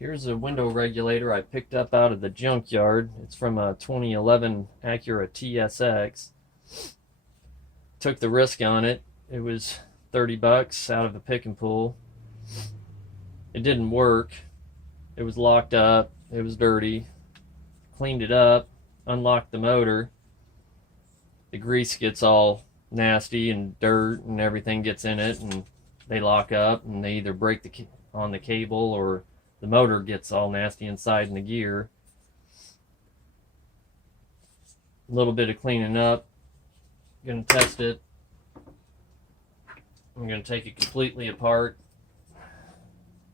Here's a window regulator I picked up out of the junkyard. It's from a 2011 Acura TSX. Took the risk on it. It was 30 bucks out of a pick and pull. It didn't work. It was locked up. It was dirty. Cleaned it up, unlocked the motor. The grease gets all nasty and dirt and everything gets in it, and they lock up and they either break on the cable or the motor gets all nasty inside in the gear. A little bit of cleaning up. I'm going to test it. I'm going to take it completely apart,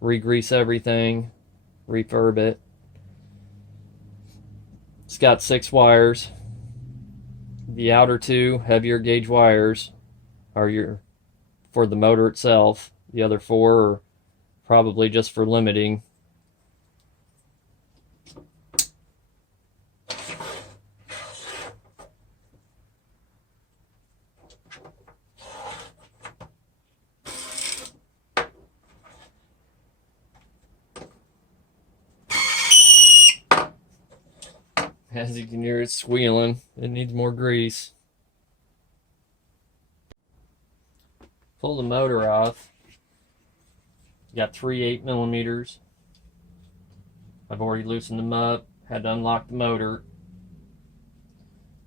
re-grease everything, refurb it. It's got 6 wires. The outer 2 heavier gauge wires are for the motor itself. The other 4 are probably just for limiting. As you can hear, it's squealing. It needs more grease. Pull the motor off. Got 3 8mm. I've already loosened them up. Had to unlock the motor.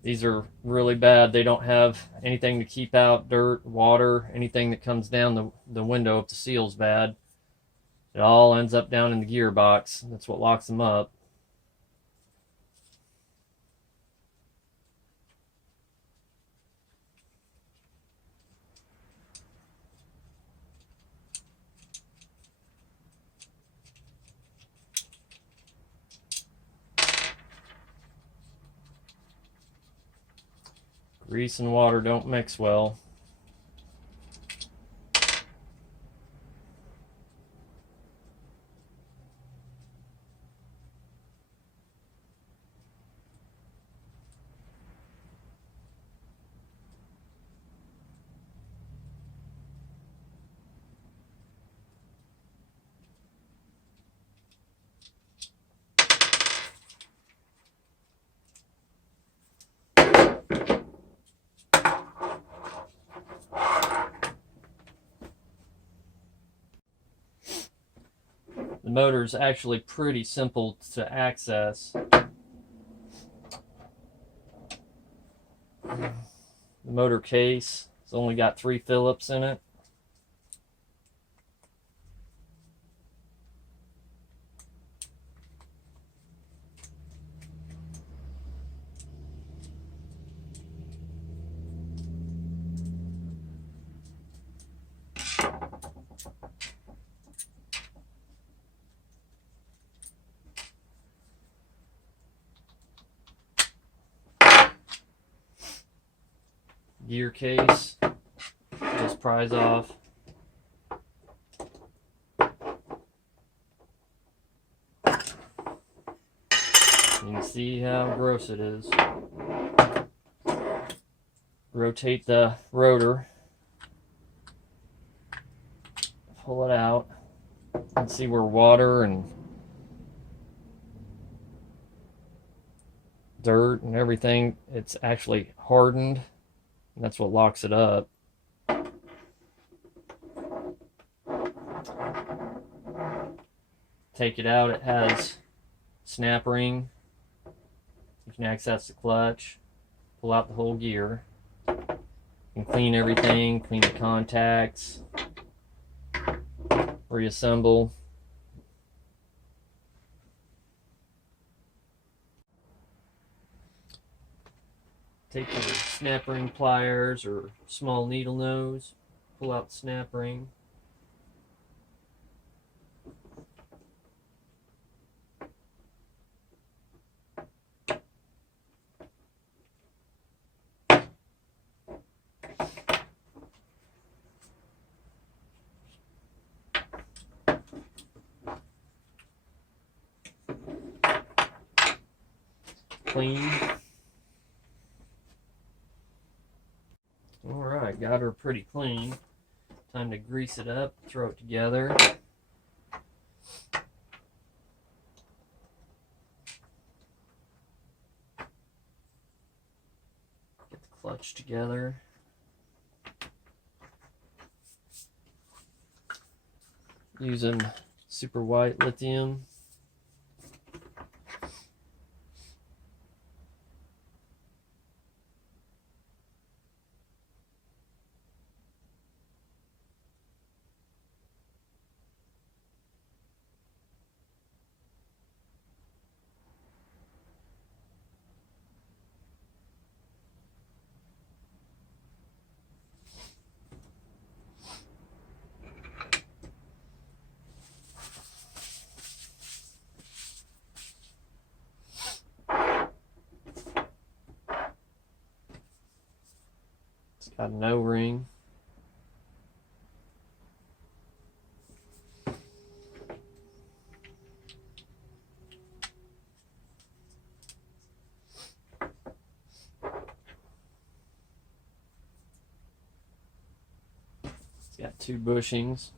These are really bad. They don't have anything to keep out dirt, water, anything that comes down the window if the seal's bad. It all ends up down in the gearbox. That's what locks them up. Grease and water don't mix well. The motor is actually pretty simple to access. The motor case has only got 3 Phillips in it. Gear case, just pries off. You can see how gross it is. Rotate the rotor, pull it out, and see where water and dirt and everything, it's actually hardened. That's what locks it up. Take it out, it has snap ring. You can access the clutch, pull out the whole gear. You can clean everything, clean the contacts, reassemble. Take your snap ring pliers or small needle nose, pull out the snap ring. Clean. Alright, got her pretty clean. Time to grease it up, throw it together. clutch together. Using super white lithium. It's got an O-ring. It's got 2 bushings.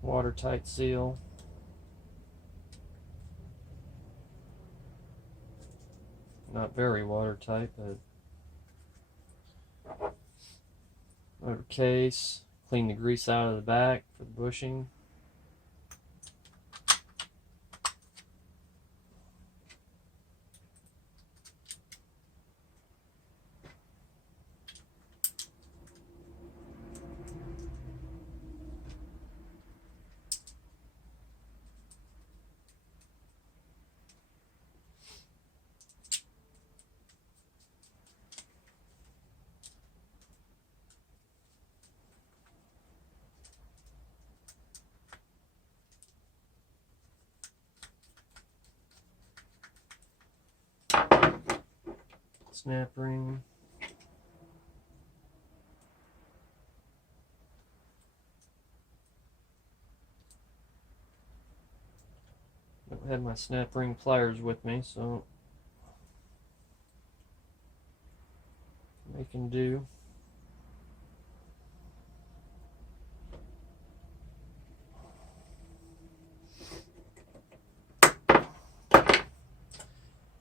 Watertight seal. Not very watertight, but motor case. Clean the grease out of the back for the bushing. Snap ring. Don't have my snap ring pliers with me, so they can do.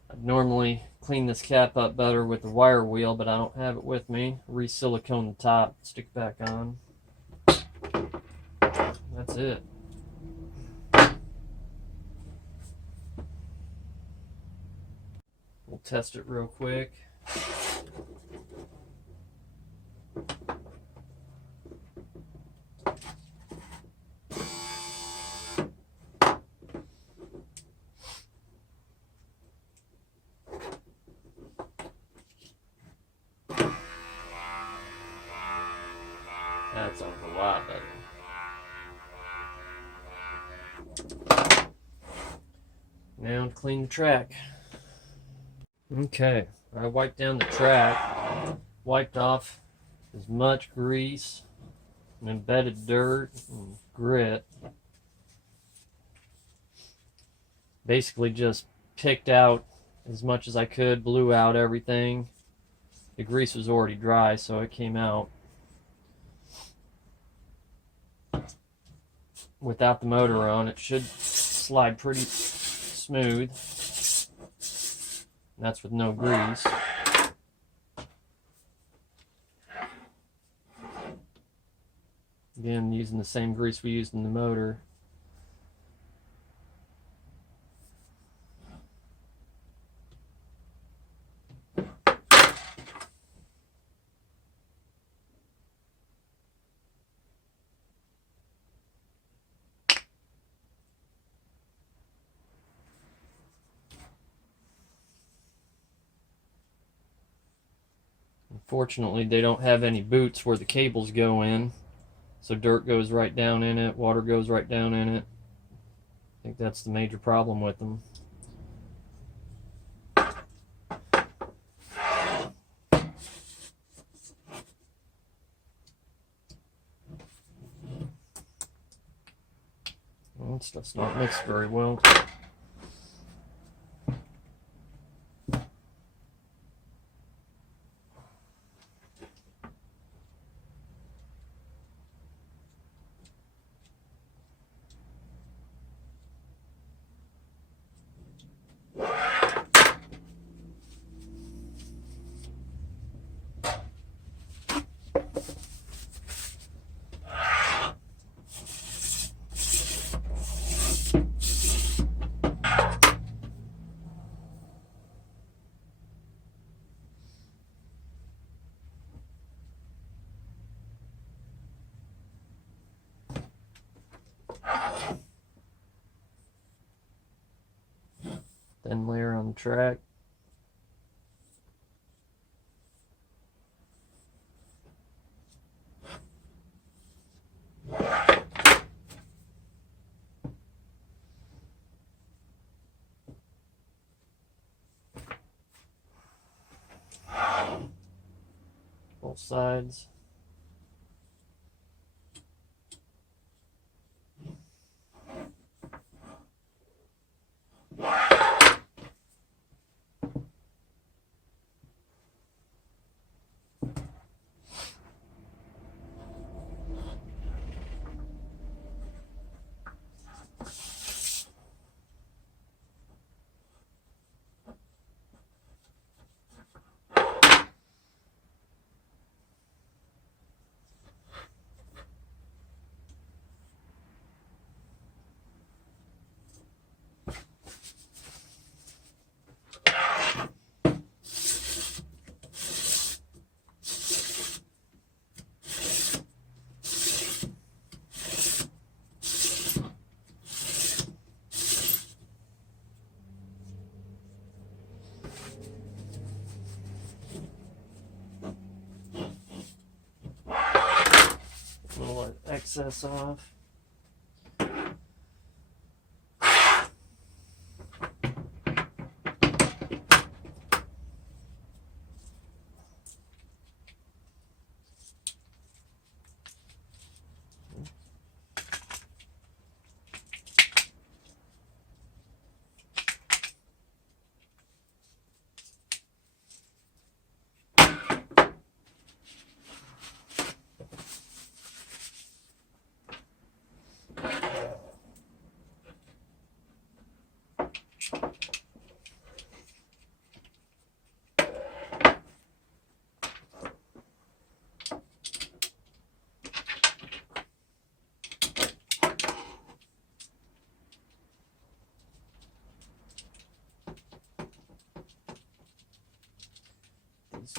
I'd normally clean this cap up better with the wire wheel, but I don't have it with me. Re-silicone the top, stick it back on. That's it. We'll test it real quick. That sounds a lot better. Now to clean the track. Okay, I wiped down the track, wiped off as much grease and embedded dirt and grit. Basically just picked out as much as I could, blew out everything. The grease was already dry, so it came out. Without the motor on, it should slide pretty smooth. And that's with no grease. Again, using the same grease we used in the motor. Unfortunately, they don't have any boots where the cables go in, so dirt goes right down in it, water goes right down in it. I think that's the major problem with them. Stuff's not mixed very well. Thin layer on the track. Both sides. Little excess off.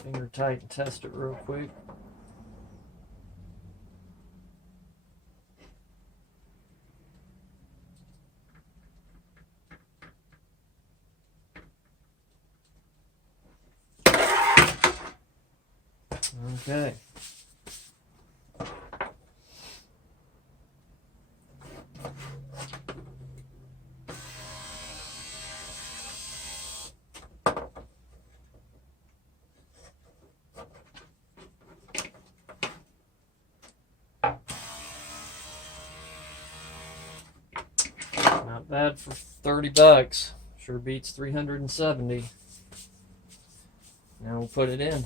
Finger tight and test it real quick. Okay. Not bad for 30 bucks. Sure beats 370. Now we'll put it in.